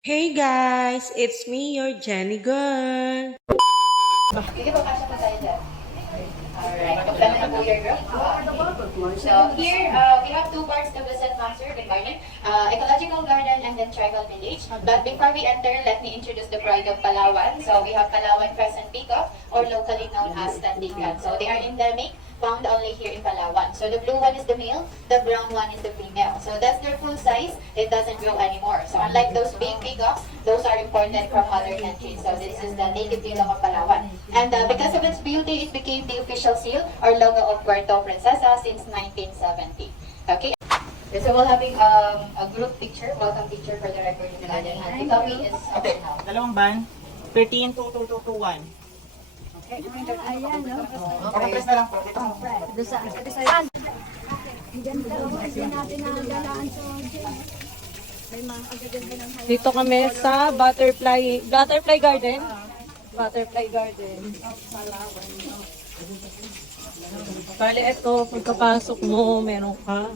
Hey guys, it's me, your Jenny girl. Sige po, kasya po tayo dyan. Alright, kompleto na po your group. So here, we have two parts to visit, Master. Good morning. Ecological garden and then tribal village. But before we enter, let me introduce the pride of Palawan. So we have Palawan Crescent Peacock, or locally known as Tandigan. So they are endemic, found only here in Palawan. So the blue one is the male, the brown one is the female. So that's their full size. It doesn't grow anymore. So unlike those big peacocks, those are imported from other countries. So this is the native peacock of Palawan. And because of its beauty, it became the official seal or logo of Puerto Princesa since 1970. Okay. So we're having a group picture, welcome picture for the recording nila. The copy is Okay, dalawang ban. 13, 2, 2, 2, 2, 1. Ayan, no? Okay, press na lang po. Dito. Doon sa saan? Diyan daw, kasi natin nakagalaan sa may mga agaganda ng hayop. Dito kami sa Butterfly Garden. Butterfly Garden. Bale, ito, pagkapasok mo, meron ka.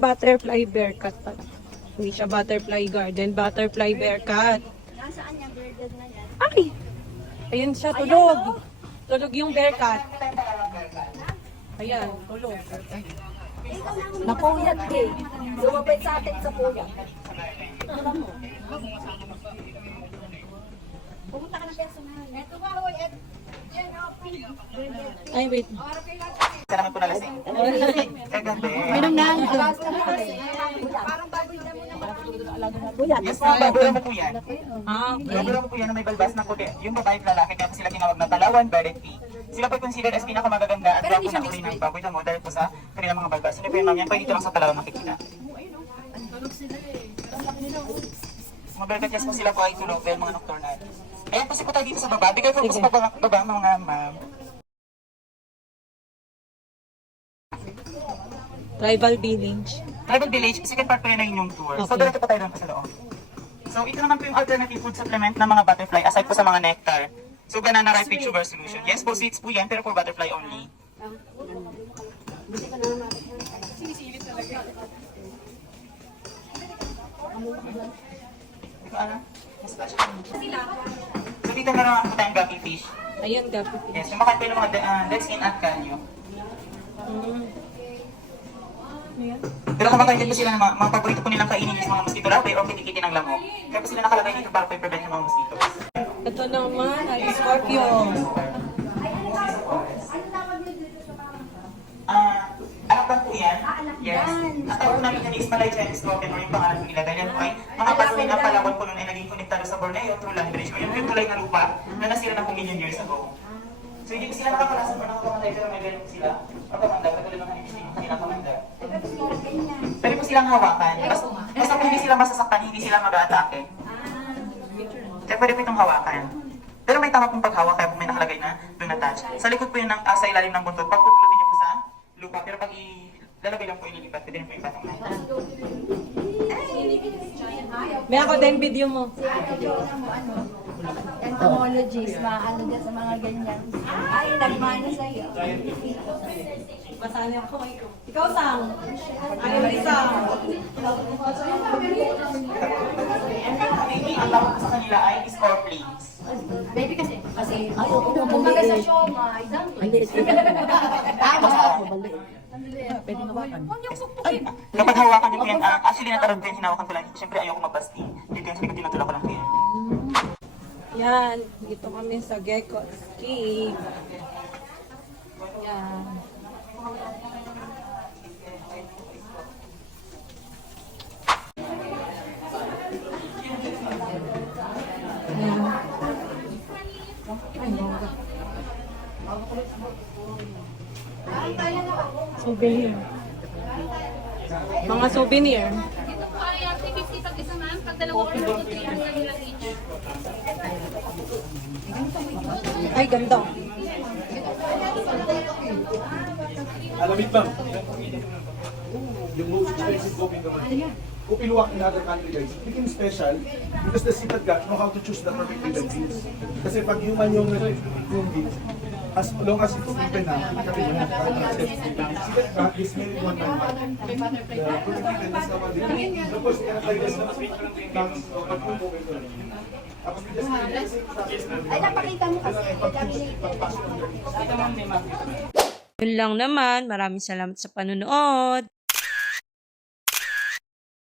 Butterfly Bearcat pala. Hindi siya Butterfly Garden, Butterfly Bearcat. Nasaan yung garden na yan? Ay! Ayun siya, tulog. Tulog yung bearcat. Ayan, tulog. Napuyat eh. Lumapit sa atin sa puyat. Pumunta ka ng personal. Ito ba, hoy, Ay, wait. Sarangin po na lasing. Kaganda eh. Minum na. Yes, babura mo po yan. Okay. Babura mo po yan na may balbas na puti. Yung babae at lalaki, kaya po sila tinawag na Palawan Variety. Sila po considered as pinakamagaganda at gwapo na uri ng baboy na model po sa kanilang mga balbas. Hindi po yung mamyan, pwede dito lang sa Palawan makikita. Mga Bearcat po sila po ay tulog, dahil mga nocturnal. Ayan po si po tayo dito sa baba. Bigay po po sa baba mga ma'am. Tribal Village. Tribal Village, second part po yun ng inyong tour. So, Okay. diretso pa tayo doon pa sa loob. So, ito naman po yung alternative food supplement ng mga butterfly aside po sa mga nectar. So, banana ripe with sugar solution. Yes po, sweets po yan, pero for butterfly only. Hindi ko alam. So, dito na naman po tayong guppy fish. Ayan, gabi. Yes, yung makain po yung mga dead skin at kanyo. Pero kumakain din po sila ng mga paborito po nilang kainin yung mga mosquito larvae o kitikiti ng lamok. Kaya po sila nakalagay dito para po i-prevent yung mga mosquito. Ito naman ay Scorpio. Anak lang po yan? Yes. Ang tawag po namin yan is Malay Chinese Scorpion or yung pangalan po nila. Dahil yan po ay mga patuloy na Palawan po nun ay naging konektado sa Borneo through land bridge. O yun po yung tulay na lupa na nasira na po million years ago. So hindi po sila nakakalasan o nakakamatay pero may ganun po sila. Pagkamanda, katulad ng hanibising yung kanilang kamanda. Pwede po silang hawakan. Basta po hindi sila masasaktan, hindi sila mag-aatake. Kaya pwede po itong hawakan. Pero may tama pong paghawak kaya po may nakalagay na do not touch. Sa likod po yun ng sa ilalim ng buntot. Pagpupulutin niyo po sa lupa. Pero pag ilalagay lang po ililipat, pwede rin po ipatong na. May ako din video mo. Entomologist, maano dyan sa mga ganyan. Ay, nagmana sa'yo. Masali ako. Ikaw, Sang. Ayaw ni Sang. Ang tawag po sa kanila ay scorpions. Baby kasi, kumbaga sa siomay. Kapag hawakan niyo po yan, actually natarag ko yung hinawakan ko lang. Siyempre ayoko mapasti. Dito yung sa likod tinutulak ko lang po yan. Yan. Dito kami sa Gecko's Cave. Yan. Yan. Ay, bongga. Souvenir. Mga souvenir. Dito po ay 350 pag isa ma'am. Pag dalawa po 300 nila each. Ay, ganda. Alamig ma'am. Yung most expensive coffee in the world. Kopi Luwak in other country guys, became special because the seated guys know how to choose the perfect blend beans. Kasi pag human yung beans, As long as it's open na, kasi yun, see that back is made one by one. The protected is naman din. Tapos, kaya tayo sa lungs o pag-move ito. Tapos, Ay, napakita mo kasi. Yun lang naman. Maraming salamat sa panonood.